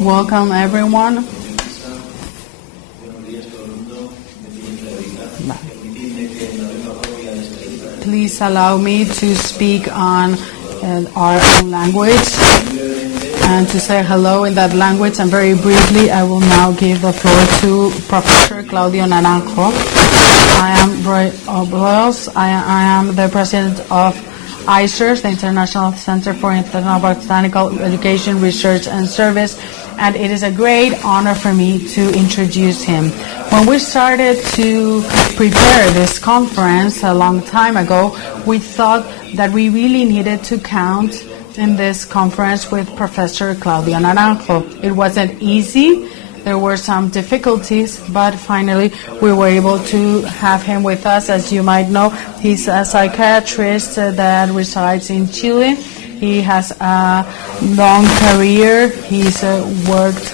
Welcome everyone. Please allow me to speak on our own language and to say hello in that language. And very briefly, I will now give the floor to Professor Claudio Naranjo. I am Fritz Perls. I am the president of ICERS, the International Center for International Botanical Education, Research and Service, and it is a great honor for me to introduce him. When we started to prepare this conference a long time ago, we thought that we really needed to count in this conference with Professor Claudio Naranjo. It wasn't easy. There were some difficulties, but finally we were able to have him with us. As you might know, he's a psychiatrist that resides in Chile. He has a long career. He's worked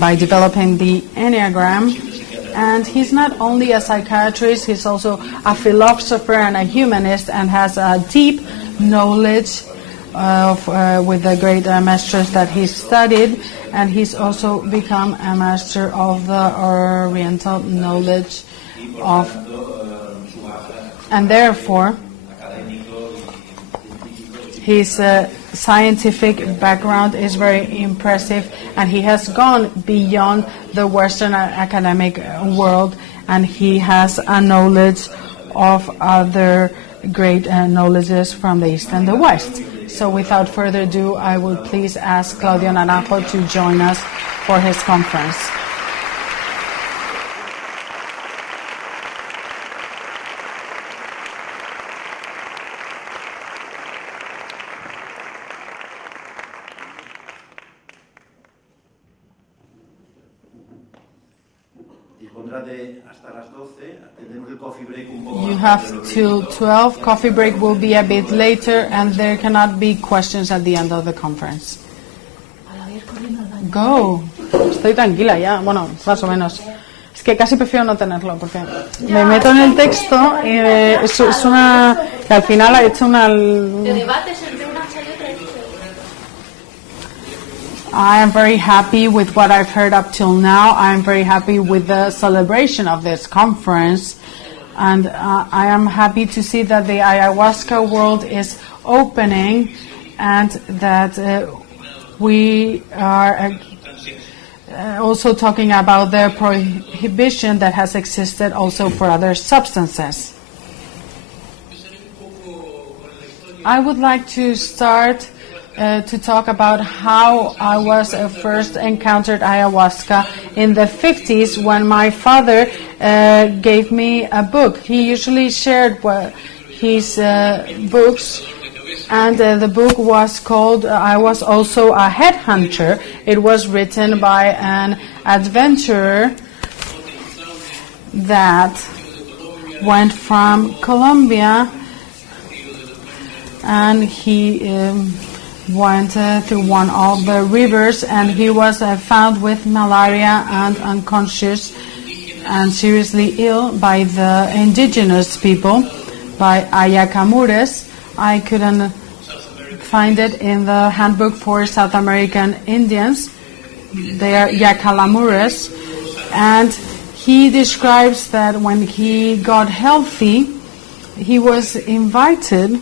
by developing the Enneagram. And he's not only a psychiatrist, he's also a philosopher and a humanist, and has a deep knowledge with the great masters that he studied. And he's also become a master of the Oriental knowledge of, and therefore his scientific background is very impressive, and he has gone beyond the Western academic world, and he has a knowledge of other great knowledges from the East and the West. So without further ado, I will please ask Claudio Naranjo to join us for his conference. You have till 12. Coffee break will be a bit later, and there cannot be questions at the end of the conference. Go. Estoy tranquila ya, bueno, más o menos. Es que casi prefiero no tenerlo, porque me meto en el texto y es una... que al final ha hecho una... I am very happy with what I've heard up till now. I am very happy with the celebration of this conference. And I am happy to see that the ayahuasca world is opening, and that we are also talking about the prohibition that has existed also for other substances. I would like to start to talk about how I was first encountered ayahuasca in the 50s, when my father gave me a book. He usually shared his books, and the book was called I Was Also a Headhunter. It was written by an adventurer that went from Colombia, and he went through one of the rivers, and he was found with malaria and unconscious and seriously ill by the indigenous people, by AYA2014. I couldn't find it in the handbook for South American Indians. They are Yacalamures. And he describes that when he got healthy, he was invited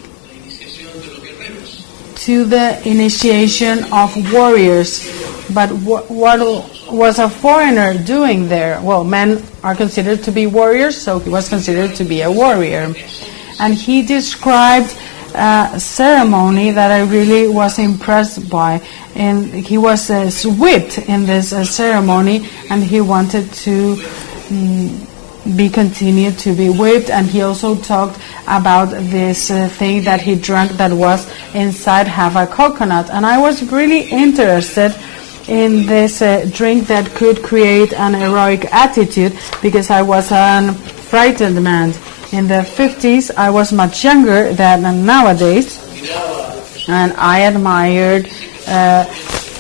to the initiation of warriors. But what was a foreigner doing there? Well, men are considered to be warriors, so he was considered to be a warrior. And he described a ceremony that I really was impressed by. And he was whipped in this ceremony, and he wanted to be continued to be whipped. And he also talked about this thing that he drank that was inside half a coconut. And I was really interested in this drink that could create an heroic attitude, because I was a frightened man. In the 50s, I was much younger than nowadays, and I admired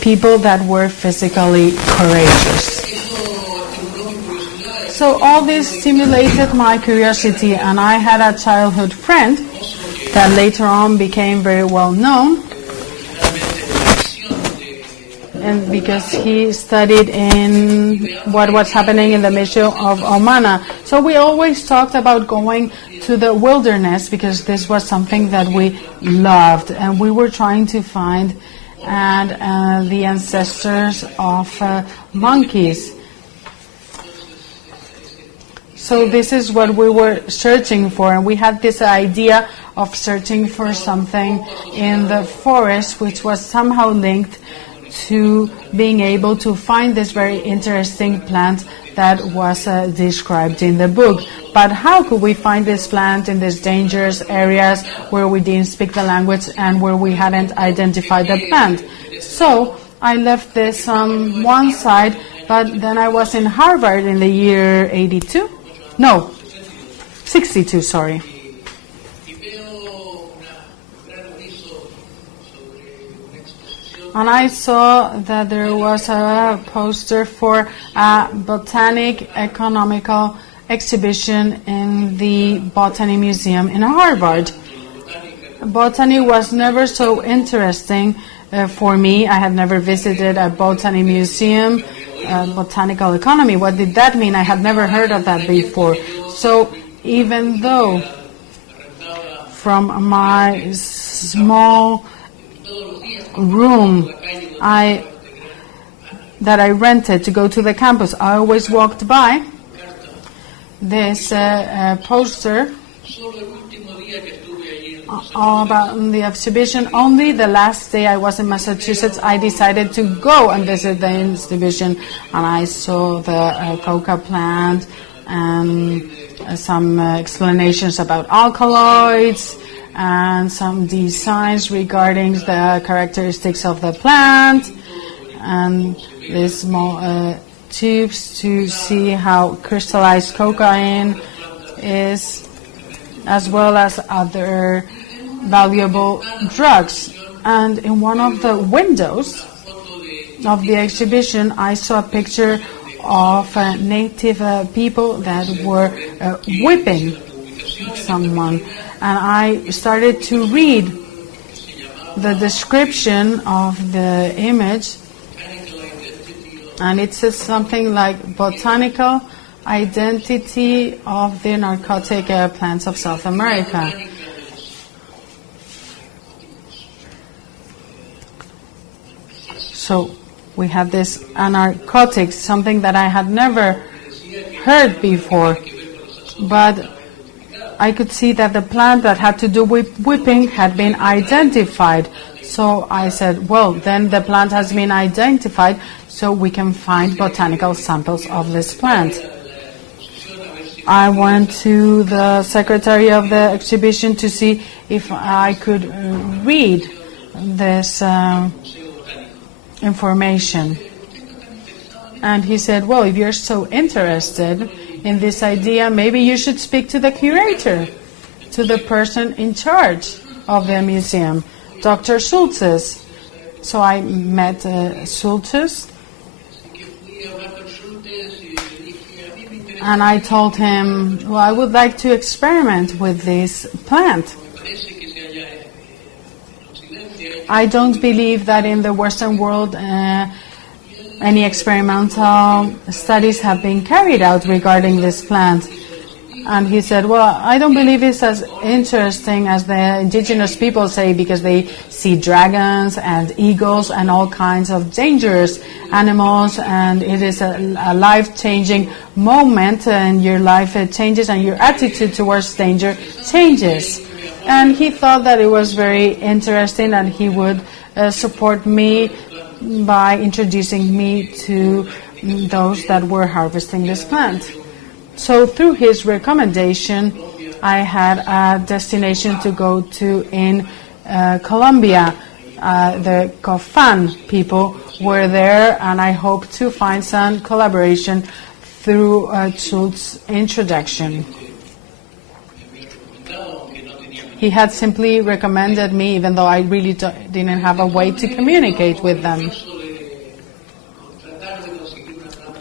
people that were physically courageous. So all this stimulated my curiosity, and I had a childhood friend that later on became very well known, and because he studied in what was happening in the mission of Omana. So we always talked about going to the wilderness because this was something that we loved, and we were trying to find the ancestors of monkeys. So this is what we were searching for, and we had this idea of searching for something in the forest which was somehow linked to being able to find this very interesting plant that was described in the book. But how could we find this plant in these dangerous areas where we didn't speak the language and where we hadn't identified the plant? So I left this on one side, but then I was in Harvard in the year 62, sorry. And I saw that there was a poster for a botanic economical exhibition in the Botany Museum in Harvard. Botany was never so interesting for me. I had never visited a botany museum. Botanical economy, what did that mean? I had never heard of that before. So even though from my small room that I rented to go to the campus, I always walked by this poster about the exhibition. Only the last day I was in Massachusetts, I decided to go and visit the exhibition, and I saw the coca plant and some explanations about alkaloids and some designs regarding the characteristics of the plant, and these small tubes to see how crystallized cocaine is, as well as other valuable drugs. And in one of the windows of the exhibition, I saw a picture of native people that were whipping someone. And I started to read the description of the image, and it says something like botanical identity of the narcotic plants of South America. So we have this narcotics, something that I had never heard before, but I could see that the plant that had to do with whipping had been identified. So I said, well, then the plant has been identified, so we can find botanical samples of this plant. I went to the secretary of the exhibition to see if I could read this information. And he said, well, if you're so interested in this idea, maybe you should speak to the curator, to the person in charge of the museum, Dr. Schultes. So I met Schultes, and I told him, well, I would like to experiment with this plant. I don't believe that in the Western world any experimental studies have been carried out regarding this plant. And he said, well, I don't believe it's as interesting as the indigenous people say, because they see dragons and eagles and all kinds of dangerous animals, and it is a life-changing moment, and your life changes and your attitude towards danger changes. And he thought that it was very interesting, and he would support me by introducing me to those that were harvesting this plant. So through his recommendation, I had a destination to go to in Colombia. The Cofan people were there, and I hope to find some collaboration through Schultz's introduction. He had simply recommended me, even though I really didn't have a way to communicate with them.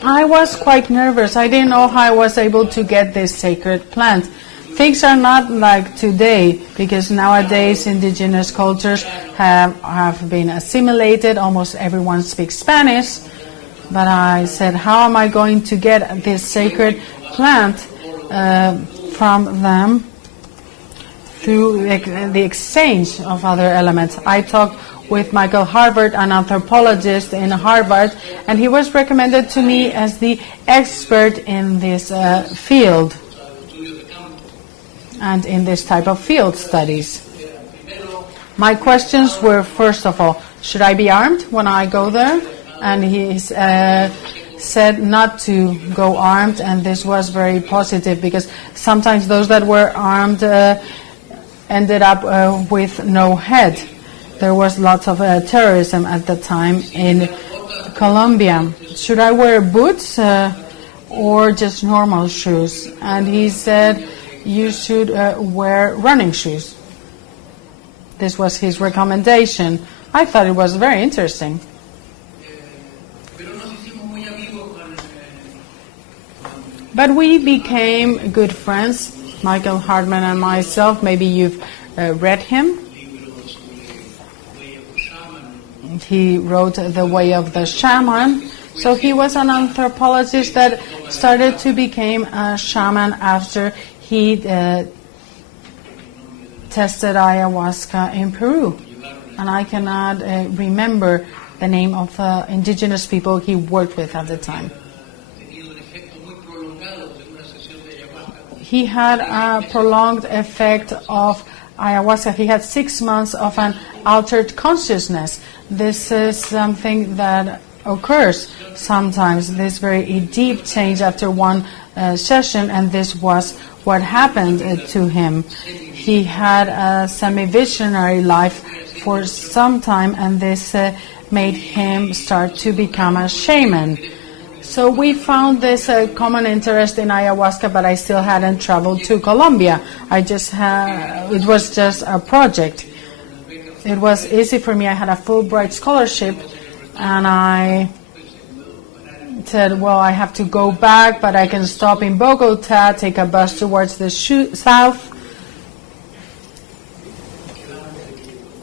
I was quite nervous. I didn't know how I was able to get this sacred plant. things are not like today, because nowadays indigenous cultures have been assimilated. Almost everyone speaks Spanish. But I said, how am I going to get this sacred plant from them through the exchange of other elements? I talked with Michael Harvard, an anthropologist in Harvard, and he was recommended to me as the expert in this field and in this type of field studies. My questions were, first of all, should I be armed when I go there? And he said not to go armed, and this was very positive, because sometimes those that were armed ended up with no head. There was lots of terrorism at the time in Colombia. Should I wear boots or just normal shoes? And he said you should wear running shoes. This was his recommendation. I thought it was very interesting. But we became good friends, Michael Hartman and myself. Maybe you've read him. He wrote The Way of the Shaman. So he was an anthropologist that started to become a shaman after he tested ayahuasca in Peru. And I cannot remember the name of the indigenous people he worked with at the time. He had a prolonged effect of ayahuasca. He had 6 months of an altered consciousness. This is something that occurs sometimes, this very deep change after one session, and this was what happened to him. He had a semi-visionary life for some time, and this made him start to become a shaman. So we found this common interest in ayahuasca, but I still hadn't traveled to Colombia. It was just a project. It was easy for me. I had a Fulbright scholarship, and I said, well, I have to go back, but I can stop in Bogota, take a bus towards the south.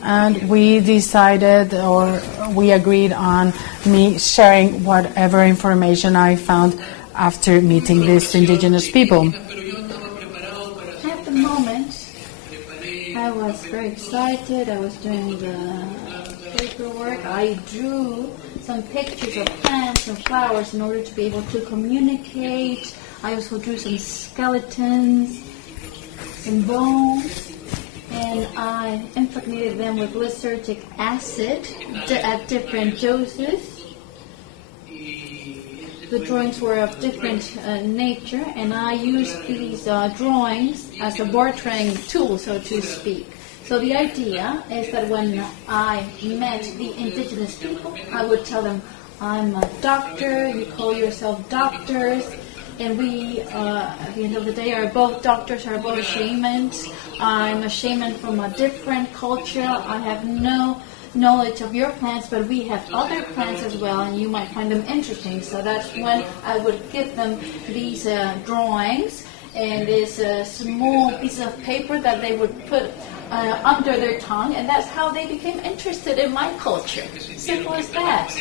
And we decided, or we agreed on me sharing whatever information I found after meeting these indigenous people. At the moment, I was very excited. I was doing the paperwork. I drew some pictures of plants and flowers in order to be able to communicate. I also drew some skeletons, some bones. And I impregnated them with lysergic acid at different doses. The drawings were of different nature, and I used these drawings as a bartering tool, so to speak. So the idea is that when I met the indigenous people, I would tell them, I'm a doctor, you call yourself doctors, and we, at the end of the day, are both doctors, are both shamans. I'm a shaman from a different culture. I have no knowledge of your plants, but we have other plants as well, and you might find them interesting. So that's when I would give them these drawings and this small piece of paper that they would put under their tongue, and that's how they became interested in my culture. Simple as that.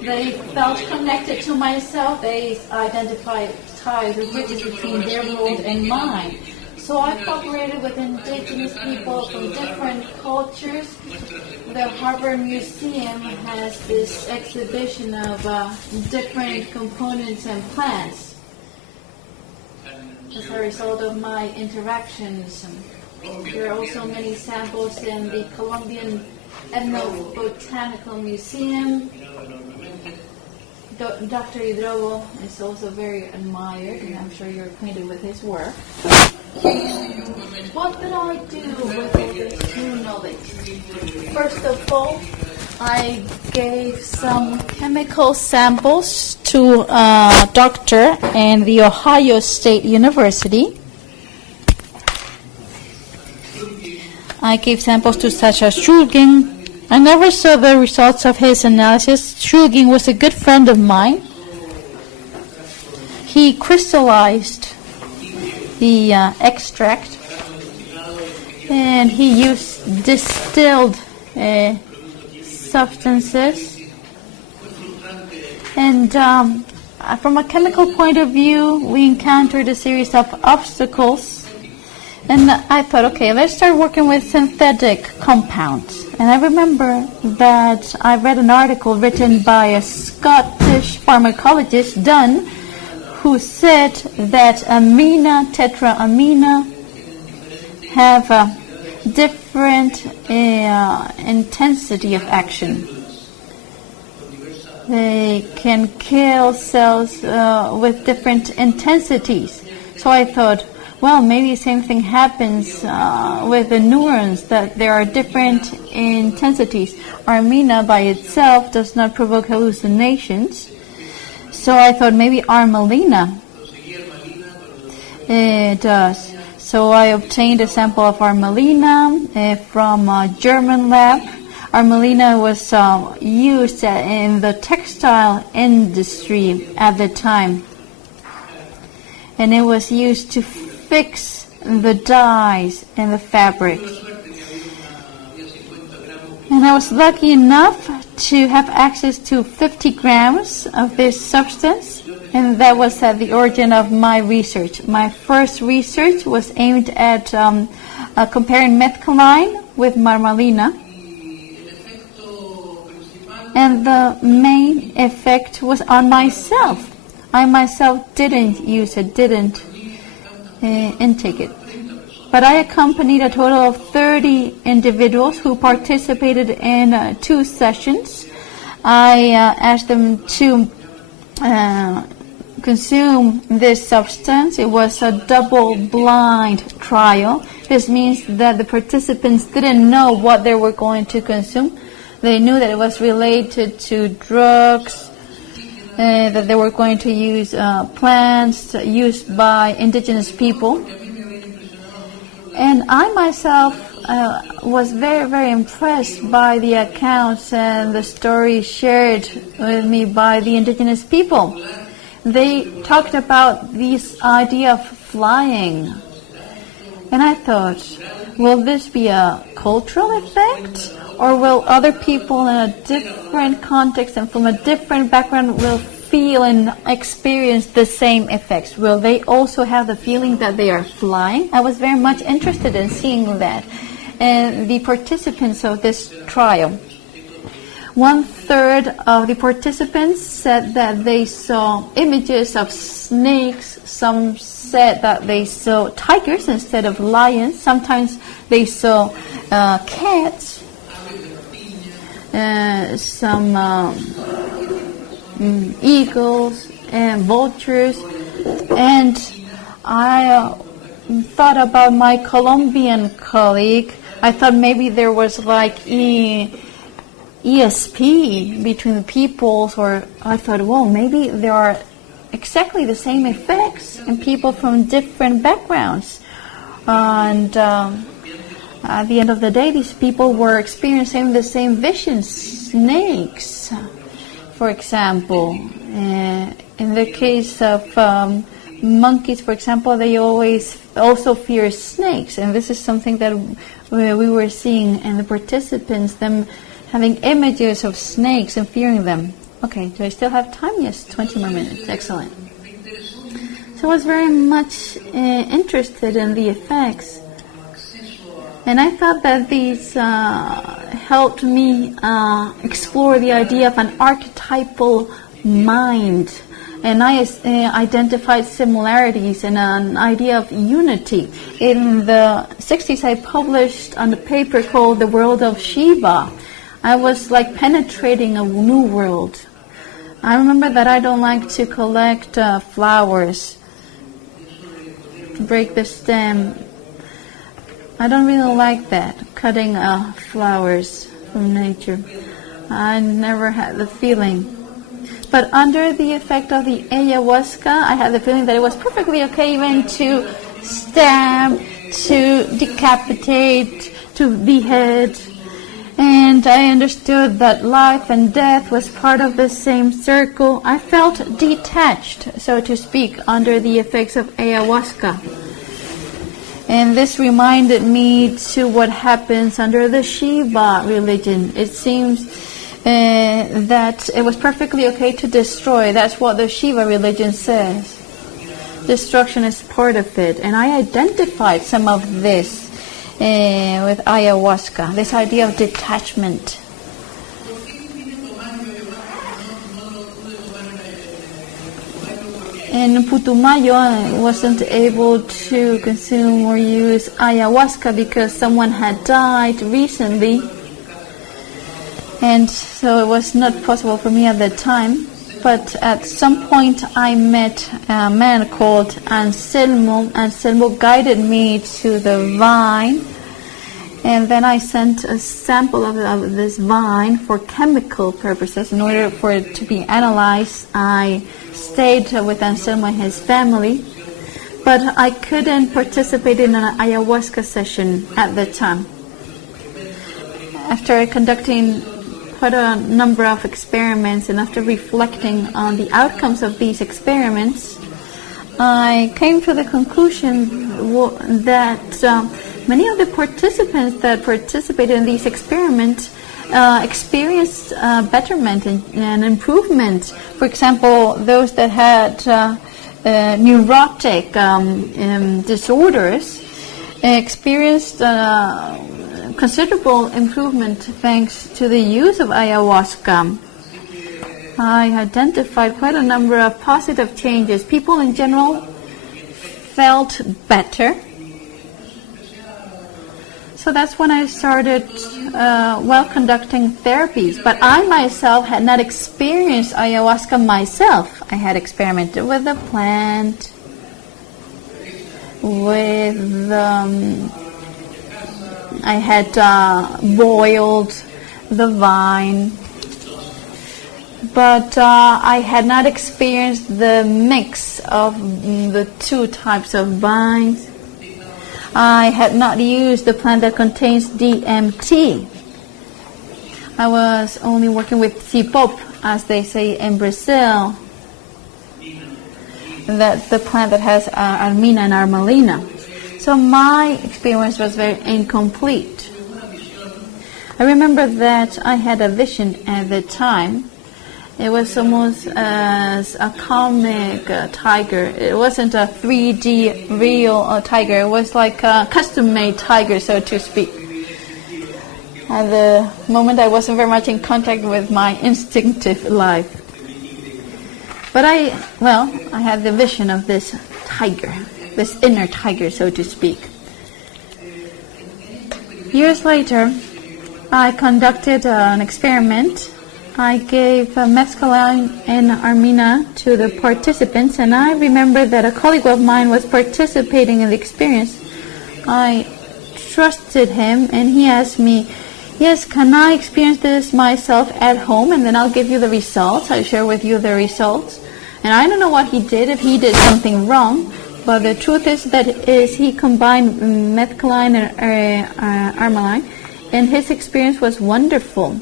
They felt connected to myself. They identified ties or bridges between their world and mine. So I cooperated with indigenous people from different cultures. The Harvard Museum has this exhibition of different components and plants. As a result of my interactions, there are also many samples in the Colombian Ethnobotanical Museum. Dr. Hidrobo is also very admired, and I'm sure you're acquainted with his work. What did I do with all this new knowledge? First of all, I gave some chemical samples to a doctor in the Ohio State University. I gave samples to such as Shulgin. I never saw the results of his analysis. Shulgin was a good friend of mine. He crystallized the extract, and he used distilled substances. And from a chemical point of view, we encountered a series of obstacles. And I thought, okay, let's start working with synthetic compounds. And I remember that I read an article written by a Scottish pharmacologist, Dunn, who said that amina, tetraamina have a different intensity of action. They can kill cells with different intensities. So I thought, well, maybe the same thing happens with the neurons, that there are different intensities. Armina by itself does not provoke hallucinations. So I thought maybe armalina does. So I obtained a sample of armalina from a German lab. Armalina was used in the textile industry at the time. And it was used to fix the dyes in the fabric. And I was lucky enough to have access to 50 grams of this substance, and that was at the origin of my research. My first research was aimed at comparing mescaline with marmalina, and the main effect was on myself. I myself didn't use it, didn't intake it. But I accompanied a total of 30 individuals who participated in 2 sessions. I asked them to consume this substance. It was a double-blind trial. This means that the participants didn't know what they were going to consume. They knew that it was related to drugs, that they were going to use plants used by indigenous people. And I myself was very, very impressed by the accounts and the stories shared with me by the indigenous people. They talked about this idea of flying. And I thought, will this be a cultural effect? Or will other people in a different context and from a different background will feel and experience the same effects? Will they also have the feeling that they are flying? I was very much interested in seeing that. And the participants of this trial, 1/3 of the participants said that they saw images of snakes. Some said that they saw tigers instead of lions. Sometimes they saw cats. Some eagles and vultures. And I thought about my Colombian colleague. I thought maybe there was like ESP between the peoples, or I thought, well, maybe there are exactly the same effects in people from different backgrounds. And at the end of the day, these people were experiencing the same visions. Snakes, for example. In the case of monkeys, for example, they always also fear snakes. And this is something that we were seeing in the participants, them having images of snakes and fearing them. Okay, do I still have time? Yes, 20 more minutes. Excellent. So I was very much interested in the effects. And I thought that these helped me explore the idea of an archetypal mind. And I identified similarities and an idea of unity. In the 60s, I published on a paper called The World of Shiva. I was like penetrating a new world. I remember that I don't like to collect flowers, to break the stem. I don't really like that, cutting flowers from nature. I never had the feeling. But under the effect of the ayahuasca, I had the feeling that it was perfectly okay even to stab, to decapitate, to behead. And I understood that life and death was part of the same circle. I felt detached, so to speak, under the effects of ayahuasca. And this reminded me to what happens under the Shiva religion. It seems that it was perfectly okay to destroy. That's what the Shiva religion says. Destruction is part of it. And I identified some of this with ayahuasca, this idea of detachment. In Putumayo, I wasn't able to consume or use ayahuasca because someone had died recently. And so it was not possible for me at the time. But at some point I met a man called Anselmo. Anselmo guided me to the vine. And then I sent a sample of this vine for chemical purposes. In order for it to be analyzed, I stayed with Anselmo and his family. But I couldn't participate in an ayahuasca session at the time. After conducting quite a number of experiments and after reflecting on the outcomes of these experiments, I came to the conclusion that many of the participants that participated in these experiments experienced betterment and improvement. For example, those that had neurotic disorders experienced considerable improvement thanks to the use of ayahuasca. I identified quite a number of positive changes. People in general felt better. So that's when I started conducting therapies. But I myself had not experienced ayahuasca myself. I had experimented with the plant, with I had boiled the vine, but I had not experienced the mix of the two types of vines. I had not used the plant that contains DMT. I was only working with cipop, as they say in Brazil. That's the plant that has armina and armalina. So my experience was very incomplete. I remember that I had a vision at the time. It was almost as a comic tiger. It wasn't a 3D real tiger. It was like a custom-made tiger, so to speak. At the moment, I wasn't very much in contact with my instinctive life. But I had the vision of this tiger, this inner tiger, so to speak. Years later, I conducted an experiment. I gave mescaline and armina to the participants, and I remember that a colleague of mine was participating in the experience. I trusted him, and he asked me, yes, can I experience this myself at home, and then I'll give you the results. I'll share with you the results. And I don't know what he did, if he did something wrong, but the truth is that he combined mescaline and armalina, and his experience was wonderful.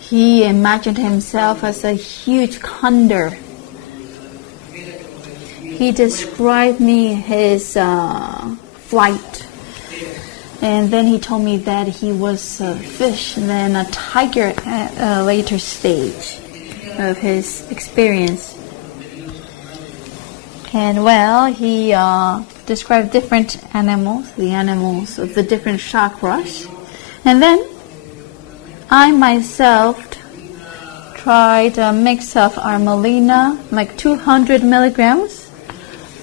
He imagined himself as a huge condor. He described me his flight. And then he told me that he was a fish, and then a tiger at a later stage of his experience. And he described different animals, the animals of the different chakras. And then I myself tried a mix of armalina, like 200 milligrams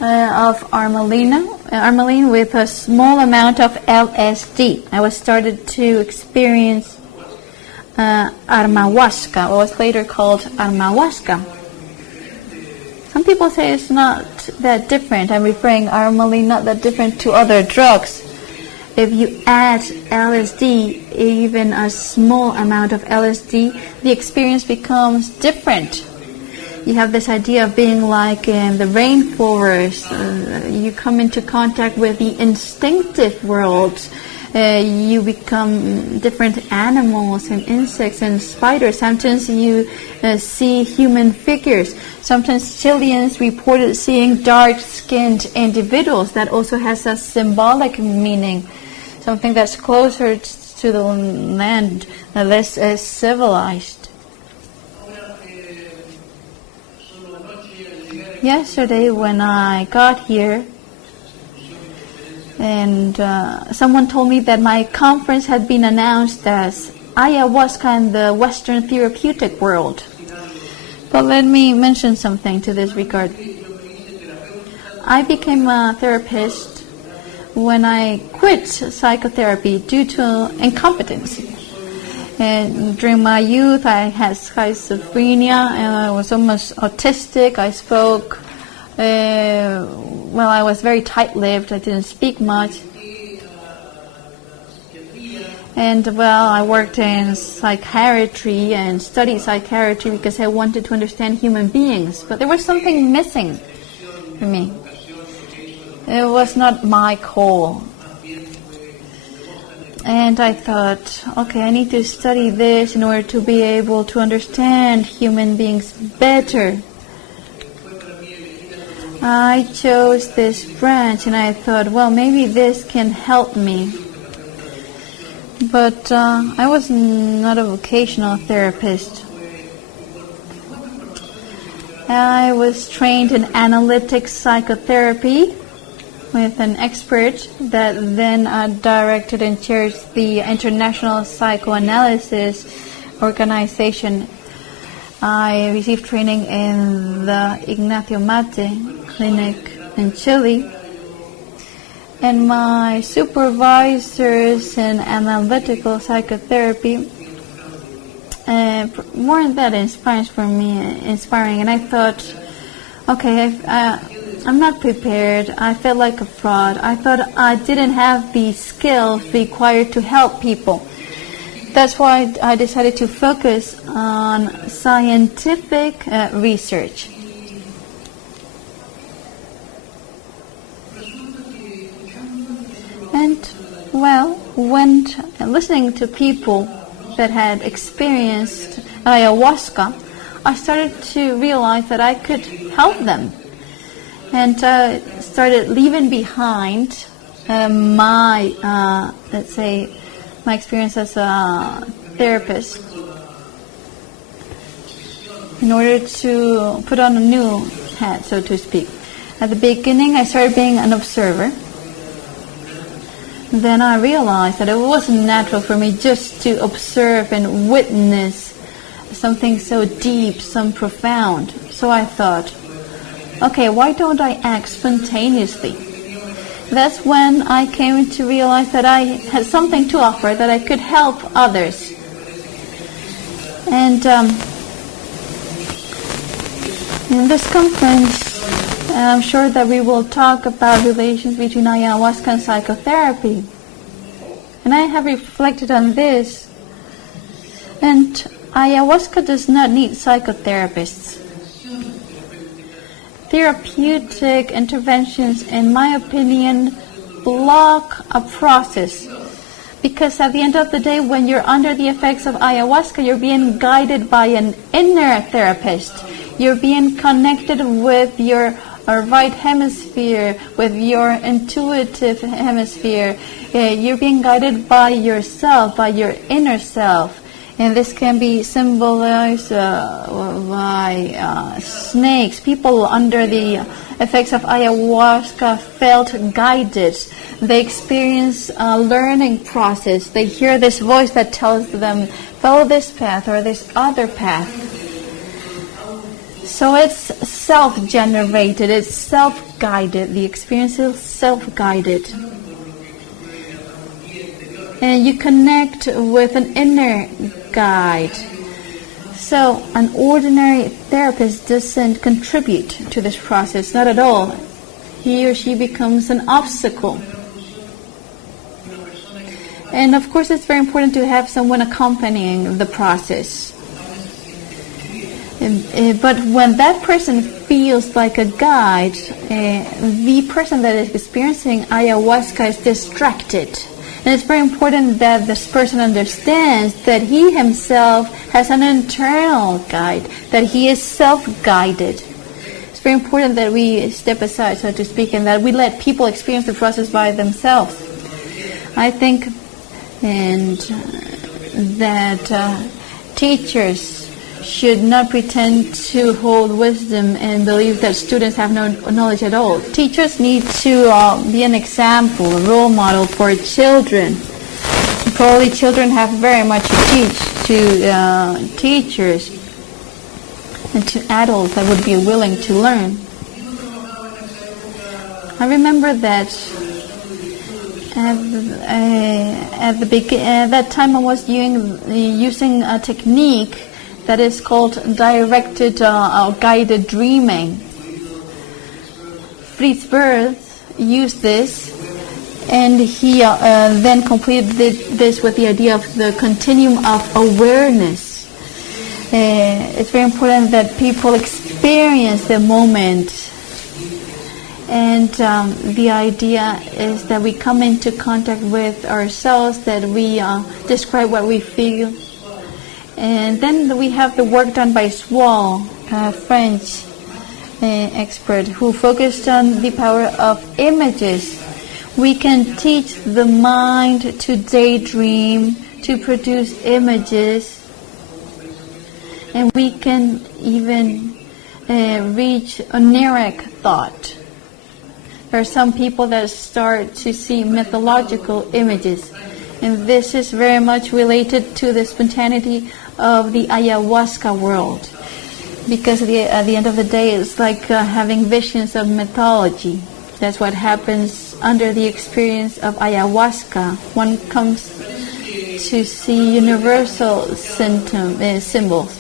of armalina with a small amount of LSD. I was started to experience armahuasca, what was later called armahuasca. Some people say it's not that different. I'm referring armalina not that different to other drugs. If you add LSD, even a small amount of LSD, the experience becomes different. You have this idea of being like in the rainforest. You come into contact with the instinctive world. you become different animals and insects and spiders. Sometimes you see human figures. Sometimes Chileans reported seeing dark-skinned individuals. That also has a symbolic meaning, something that's closer to the land, less civilized. Yesterday when I got here, and someone told me that my conference had been announced as ayahuasca in the Western therapeutic world. But let me mention something to this regard. I became a therapist when I quit psychotherapy due to incompetence. And during my youth, I had schizophrenia, and I was almost autistic. I spoke, I was very tight-lipped. I didn't speak much. And, I worked in psychiatry and studied psychiatry because I wanted to understand human beings. But there was something missing for me. It was not my call. And I thought, okay, I need to study this in order to be able to understand human beings better. I chose this branch and I thought, maybe this can help me. But I was not a vocational therapist. I was trained in analytic psychotherapy with an expert that then directed and chaired the International Psychoanalysis Organization. I received training in the Ignacio Mate Clinic in Chile. And my supervisors in analytical psychotherapy, more than that, inspiring. And I thought, okay, I'm not prepared. I felt like a fraud. I thought I didn't have the skills required to help people. That's why I decided to focus on scientific research. And, when listening to people that had experienced ayahuasca, I started to realize that I could help them. And started leaving behind my experience as a therapist in order to put on a new hat, so to speak. At the beginning, I started being an observer. Then I realized that it wasn't natural for me just to observe and witness something so deep, so profound. So I thought, okay, why don't I act spontaneously? That's when I came to realize that I had something to offer, that I could help others. And in this conference, I'm sure that we will talk about relations between ayahuasca and psychotherapy. And I have reflected on this. And ayahuasca does not need psychotherapists. Therapeutic interventions, in my opinion, block a process. Because at the end of the day, when you're under the effects of ayahuasca, you're being guided by an inner therapist. You're being connected with your right hemisphere, with your intuitive hemisphere. You're being guided by yourself, by your inner self. And this can be symbolized by snakes. People under the effects of ayahuasca felt guided. They experience a learning process. They hear this voice that tells them, follow this path or this other path. So it's self-generated, it's self-guided. The experience is self-guided. And you connect with an inner guide. So an ordinary therapist doesn't contribute to this process, not at all. He or she becomes an obstacle. And of course it's very important to have someone accompanying the process. But when that person feels like a guide, the person that is experiencing ayahuasca is distracted. And it's very important that this person understands that he himself has an internal guide, that he is self-guided. It's very important that we step aside, so to speak, and that we let people experience the process by themselves. I think that teachers should not pretend to hold wisdom and believe that students have no knowledge at all. Teachers need to be an example, a role model for children. Probably children have very much to teach to teachers and to adults that would be willing to learn. I remember that at that time I was using a technique that is called directed guided dreaming. Fritz Perls used this, and he then completed this with the idea of the continuum of awareness. It's very important that people experience the moment. And the idea is that we come into contact with ourselves, that we describe what we feel. And then we have the work done by Swall, a French expert, who focused on the power of images. We can teach the mind to daydream, to produce images, and we can even reach oniric thought. There are some people that start to see mythological images, and this is very much related to the spontaneity of the ayahuasca world, because at the end of the day it's like having visions of mythology. That's what happens under the experience of ayahuasca. One comes to see universal symbols.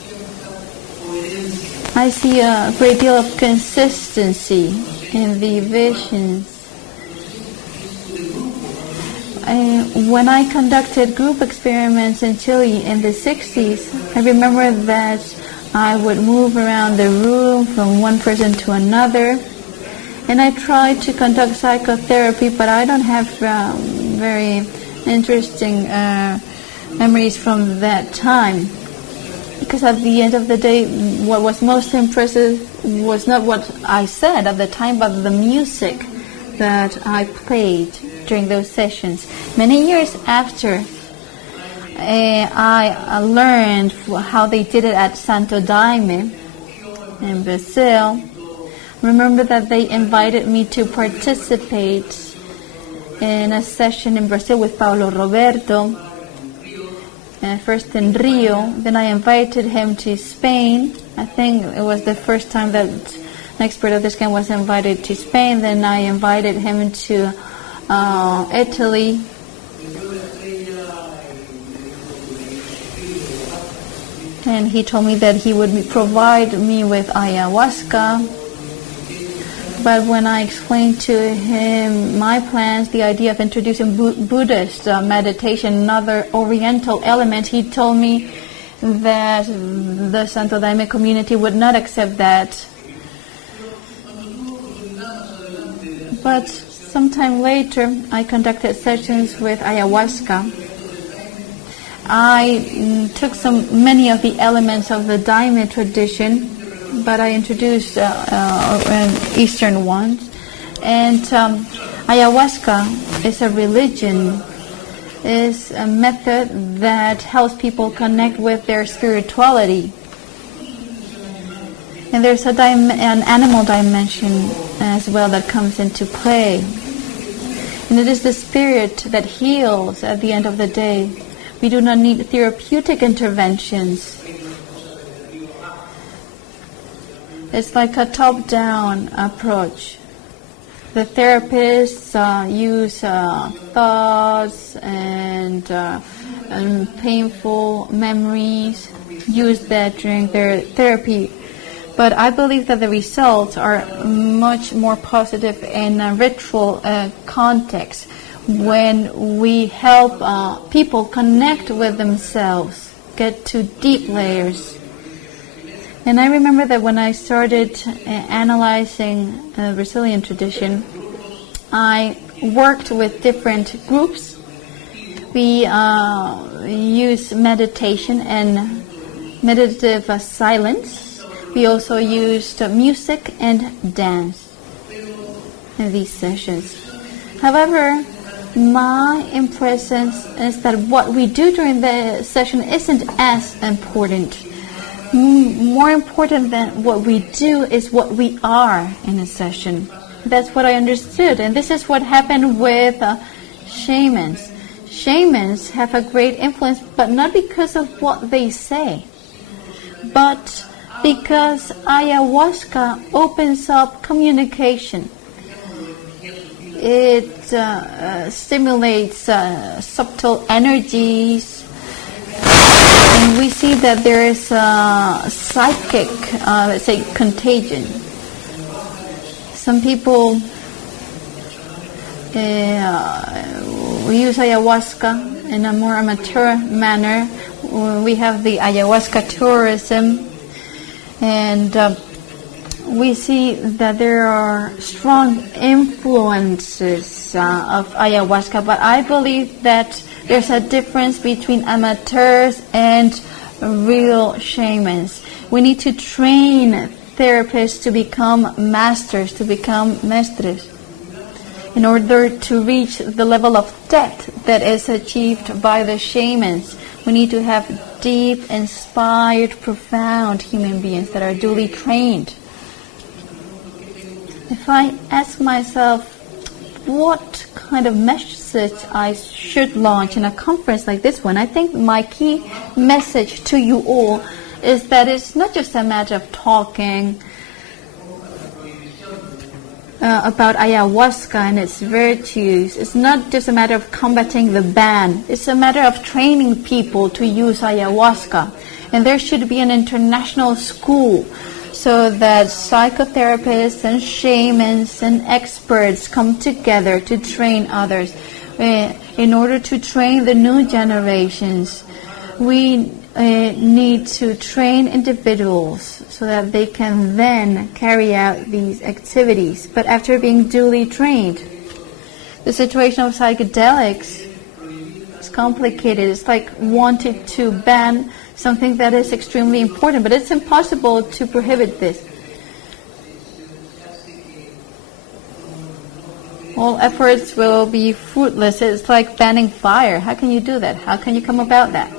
I see a great deal of consistency in the visions. When I conducted group experiments in Chile in the 60s, I remember that I would move around the room from one person to another, and I tried to conduct psychotherapy, but I don't have very interesting memories from that time, because at the end of the day, what was most impressive was not what I said at the time, but the music that I played during those sessions. Many years after, I learned how they did it at Santo Daime in Brazil. Remember that they invited me to participate in a session in Brazil with Paulo Roberto, first in Rio. Then I invited him to Spain. I think it was the first time that an expert of this kind was invited to Spain. Then I invited him to Italy. And he told me that he would provide me with ayahuasca. But when I explained to him my plans, the idea of introducing Buddhist meditation, another Oriental element, he told me that the Santo Daime community would not accept that. But sometime later, I conducted sessions with ayahuasca. I took many of the elements of the Daime tradition, but I introduced Eastern ones. And ayahuasca is a religion, is a method that helps people connect with their spirituality. And there's an animal dimension as well that comes into play. And it is the spirit that heals at the end of the day. We do not need therapeutic interventions. It's like a top-down approach. The therapists use thoughts and painful memories, use that during their therapy. But I believe that the results are much more positive in a ritual context, when we help people connect with themselves, get to deep layers. And I remember that when I started analyzing the Brazilian tradition, I worked with different groups We use meditation and meditative silence. We also used music and dance in these sessions. However, my impression is that what we do during the session isn't as important. More important than what we do is what we are in a session. That's what I understood, and this is what happened with shamans. Shamans have a great influence, but not because of what they say, but because ayahuasca opens up communication. It stimulates subtle energies, and we see that there is a psychic, let's say, contagion. Some people we use ayahuasca in a more amateur manner. We have the ayahuasca tourism, and we see that there are strong influences of ayahuasca, but I believe that there's a difference between amateurs and real shamans. We need to train therapists to become masters, to become mestres, in order to reach the level of depth that is achieved by the shamans. We need to have deep, inspired, profound human beings that are duly trained. If I ask myself what kind of message I should launch in a conference like this one, I think my key message to you all is that it's not just a matter of talking about ayahuasca and its virtues. It's not just a matter of combating the ban. It's a matter of training people to use ayahuasca. And there should be an international school so that psychotherapists and shamans and experts come together to train others. In order to train the new generations, we need to train individuals so that they can then carry out these activities. But after being duly trained, the situation of psychedelics is complicated. It's like wanting to ban something that is extremely important, but it's impossible to prohibit this. All efforts will be fruitless. It's like banning fire. How can you do that? How can you come about that?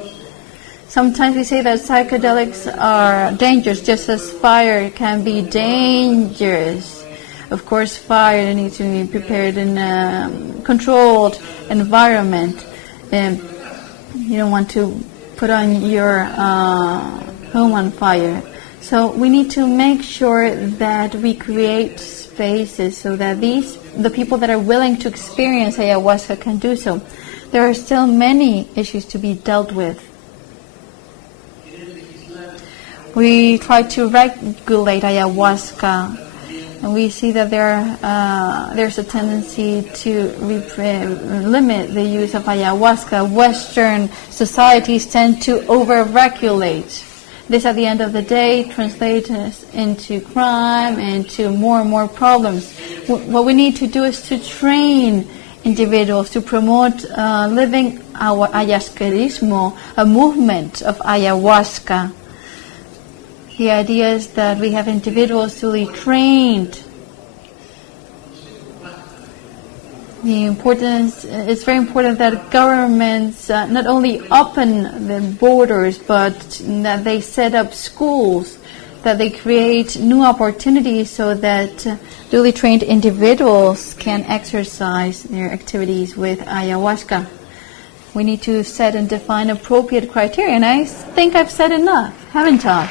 Sometimes we say that psychedelics are dangerous, just as fire can be dangerous. Of course, fire needs to be prepared in a controlled environment. And you don't want to put on your home on fire. So we need to make sure that we create spaces so that the people that are willing to experience ayahuasca can do so. There are still many issues to be dealt with. We try to regulate ayahuasca, and we see that there's a tendency to limit the use of ayahuasca. Western societies tend to over-regulate. This, at the end of the day, translates into crime and to more and more problems. What we need to do is to train individuals to promote living our ayahuascarismo, a movement of ayahuasca. The idea is that we have individuals duly trained. It's very important that governments not only open the borders, but that they set up schools, that they create new opportunities so that duly trained individuals can exercise their activities with ayahuasca. We need to set and define appropriate criteria, and I think I've said enough, haven't I?